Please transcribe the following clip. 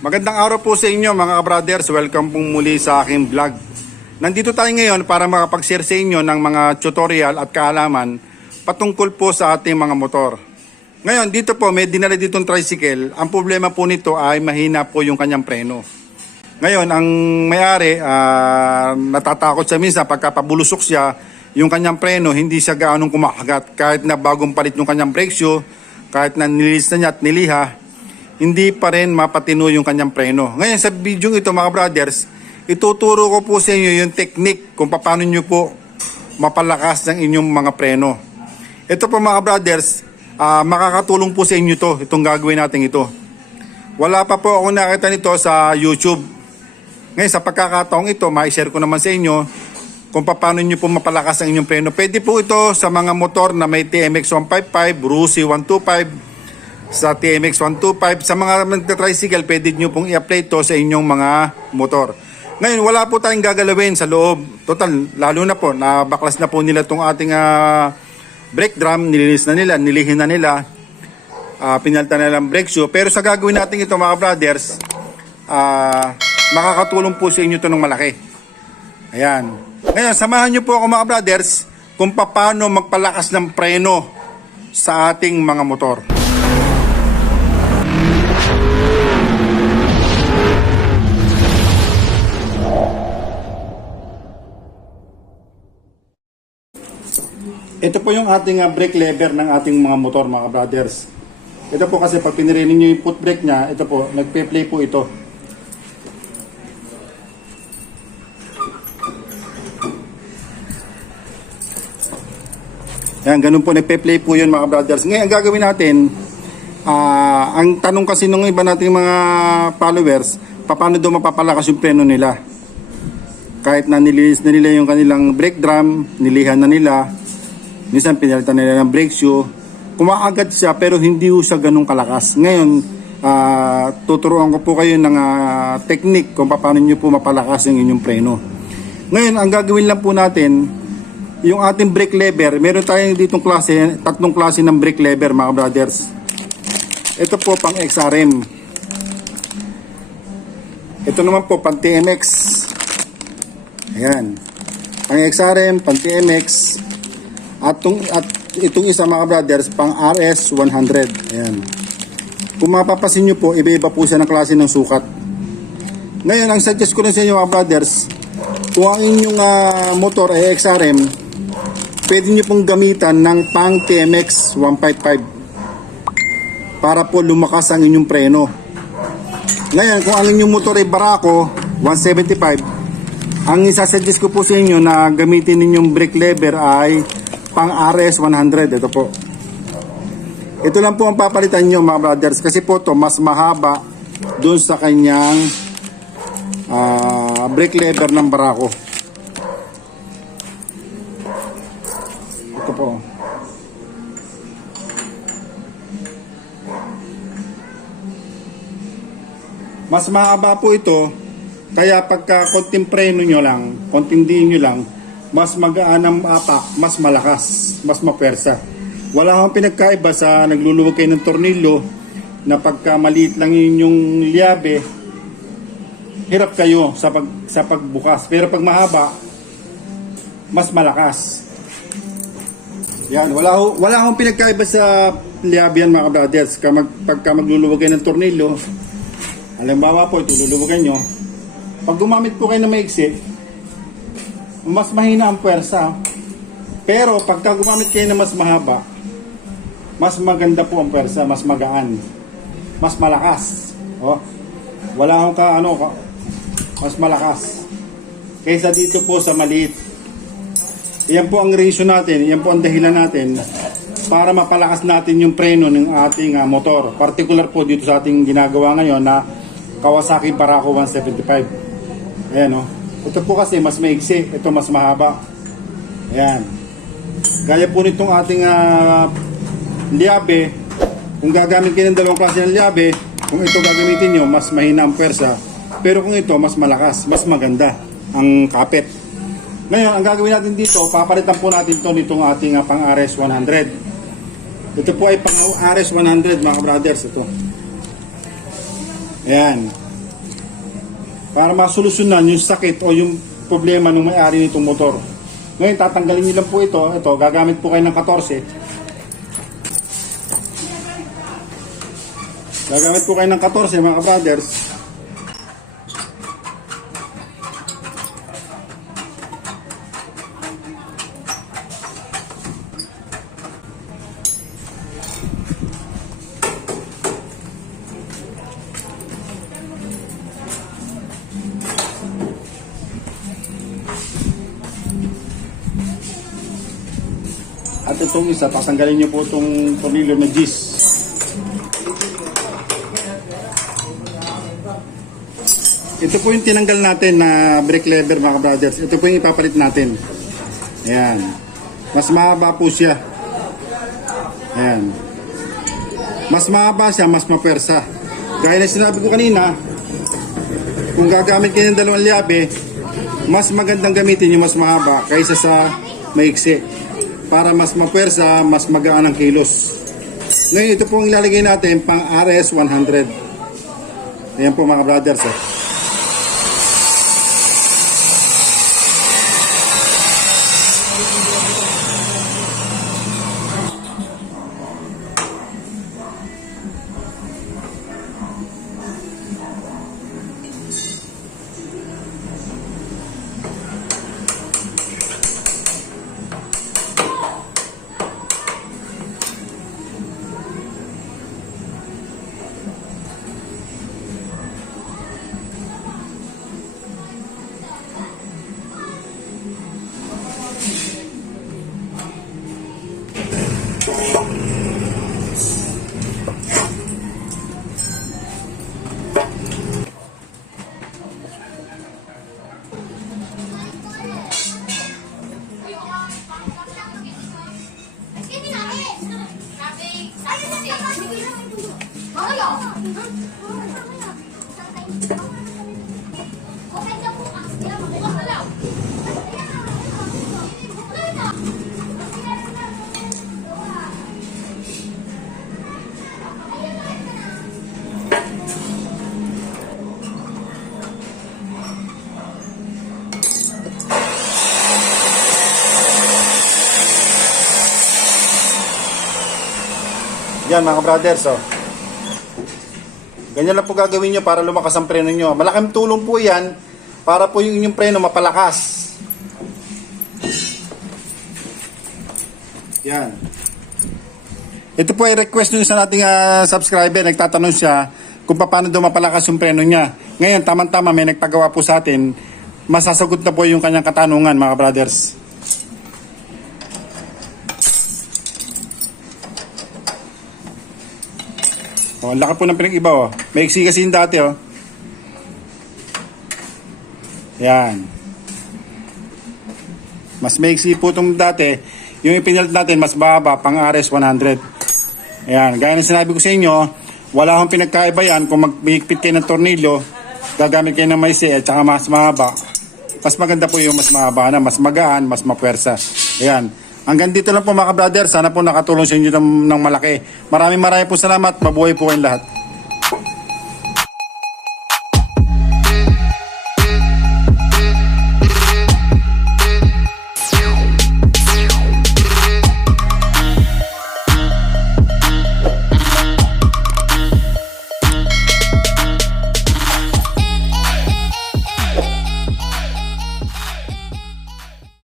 Magandang araw po sa inyo mga brothers. Welcome pong muli sa aking vlog. Nandito tayo ngayon para makapag-share sa inyo ng mga tutorial at kaalaman patungkol po sa ating mga motor. Ngayon, dito po may dinala ditong tricycle. Ang problema po nito ay mahina po yung kanyang preno. Ngayon, ang may-ari ah, natatakot siya minsan pagka pabulusok siya, yung kanyang preno hindi siya gaanong kumakagat. Kahit na bagong palit yung kanyang brake shoe, kahit na nilis na niya at niliha, hindi pa rin mapatino yung kanyang preno. Ngayon sa video ito mga brothers, ituturo ko po sa inyo yung technique kung paano nyo po mapalakas ng inyong mga preno. Ito po mga brothers, ah, makakatulong po sa inyo to, itong gagawin natin ito. Wala pa po ako nakita nito sa YouTube. Ngayon sa pagkakataong ito, ma-share ko naman sa inyo kung paano nyo po mapalakas ang inyong preno. Pwede po ito sa mga motor na may TMX 155, Rusi 125, sa TMX 125. Sa mga nagtatricycle, pwede nyo pong i-apply ito sa inyong mga motor. Ngayon, wala po tayong gagalawin sa loob. Total, lalo na po, nabaklas na po nila itong ating ah, brake drum, nilinis na nila, nilihin na nila, ah, pinalta na lang brake shoe. Pero sa gagawin natin ito mga brothers, ah, makakatulong po sa inyo ito ng malaki. Ayan. Ngayon, samahan nyo po ako mga brothers kung paano magpalakas ng preno sa ating mga motor. Ito po yung ating ah, brake lever ng ating mga motor mga brothers. Ito po kasi pag pinirinin nyo yung foot brake niya, ito po, nagpe-play po ito. Yan, ganun po, nagpe-play po yun mga brothers. Ngayon, ang gagawin natin, ah, ang tanong kasi nung iba nating mga followers, paano daw mapapalakas yung preno nila? Kahit na nilinis na nila yung kanilang brake drum, nilihan na nila, minsan pinalitan nila ng brake shoe, kumakagat siya pero hindi ho siya ganun kalakas. Ngayon, ah, tuturuan ko po kayo ng ah, technique kung paano nyo po mapalakas yung inyong preno. Ngayon, ang gagawin lang po natin, yung ating brake lever, meron tayong ditong klase, tatlong klase ng brake lever mga brothers. Ito po pang XRM. Ito naman po pang TMX. Ayan. Pang XRM, pang TMX. At, tong, at itong isa mga brothers, pang RS 100. Ayan. Kung mapapasin nyo po, iba-iba po siya ng klase ng sukat. Ngayon, ang suggest ko rin sa inyo mga brothers, kung ang inyong ah, motor ay XRM, pwede nyo pong gamitan ng pang TMX 155 para po lumakas ang inyong preno. Ngayon, kung ang inyong motor ay Barako 175, ang isasuggest ko po sa inyo na gamitin ninyong brake lever ay pang RS 100. Ito po. Ito lang po ang papalitan nyo mga brothers kasi po to mas mahaba doon sa kanyang ah, brake lever ng Barako. Ito po. Mas mahaba po ito, kaya pagka konting preno nyo lang, konting diin nyo lang, mas magaan ang apak, mas malakas, mas mapersa. Wala akong pinagkaiba sa nagluluwag kayo ng tornilyo na pagka maliit lang yun yung liyabe, hirap kayo sa, pag, sa pagbukas. Pero pag mahaba, mas malakas. Yan, wala wala akong pinagkaiba sa liabian mga brothers. Kamag, pagka magluluwag kayo ng tornilyo, halimbawa po, ito luluwagan nyo. Pag gumamit po kayo ng maiksi, mas mahina ang puwersa. Pero pagka gumamit kayo ng mas mahaba, mas maganda po ang puwersa, mas magaan, mas malakas. Oh, wala akong ka, ano, ka, mas malakas. Kaysa dito po sa maliit. Yan po ang reason natin, yan po ang dahilan natin para mapalakas natin yung preno ng ating ah, motor. Particular po dito sa ating ginagawa ngayon na Kawasaki Barako 175. Ayan o. Ito po kasi mas maigsi, ito mas mahaba. Ayan. Gaya po nitong ating ah, liabe, kung gagamit kayo ng dalawang klase ng liabe, kung ito gagamitin nyo, mas mahina ang pwersa. Pero kung ito, mas malakas, mas maganda ang kapit. Ngayon, ang gagawin natin dito, papalitan po natin to nitong ating ah, pang RS 100. Ito po ay pang RS 100 mga brothers. Ito. Ayan. Para masolusyonan yung sakit o yung problema ng may-ari nitong motor. Ngayon, tatanggalin niyo lang po ito. Ito, gagamit po kayo ng 14. Gagamit po kayo ng 14 mga brothers. Itong isa, patanggalin niyo po itong tornilyo na Gis. Ito po yung tinanggal natin na brake lever mga brothers. Ito po yung ipapalit natin. Ayan. Mas mahaba po siya. Ayan. Mas mahaba siya, mas mapersa. Gaya na sinabi ko kanina, kung gagamit kayo ng dalawang liabe, mas magandang gamitin yung mas mahaba kaysa sa maiksi. Para mas mapersa, mas magaan ang kilos. Ngayon, ito po ang ilalagay natin pang RS 100. Ayan po mga brothers. Oh. Yan mga brothers, oh. Ganyan lang po gagawin nyo para lumakas ang preno nyo. Malaking tulong po yan para po yung inyong preno mapalakas. Yan. Ito po ay request nung isa nating ah, subscriber. Nagtatanong siya kung paano daw mapalakas yung preno niya. Ngayon, tamang-tama may nagpagawa po sa atin. Masasagot na po yung kanyang katanungan mga brothers. Oh, laki po ng pinag-iba oh. May iksi kasi yung dati oh. Yan. Mas maiksi po itong dati. Yung ipinalit natin, mas baba, pang RS 100. Ayan, gaya ng sinabi ko sa inyo, wala akong pinagkaiba yan. Kung maghigpit kayo ng tornilyo, gagamit kayo ng maisi at saka mas mahaba. Mas maganda po yung mas mahaba na, mas magaan, mas mapwersa. Ayan. Hanggang dito lang po mga brother. Sana po nakatulong sa inyo ng, ng malaki. Maraming maraming po salamat. Mabuhay po kayong lahat.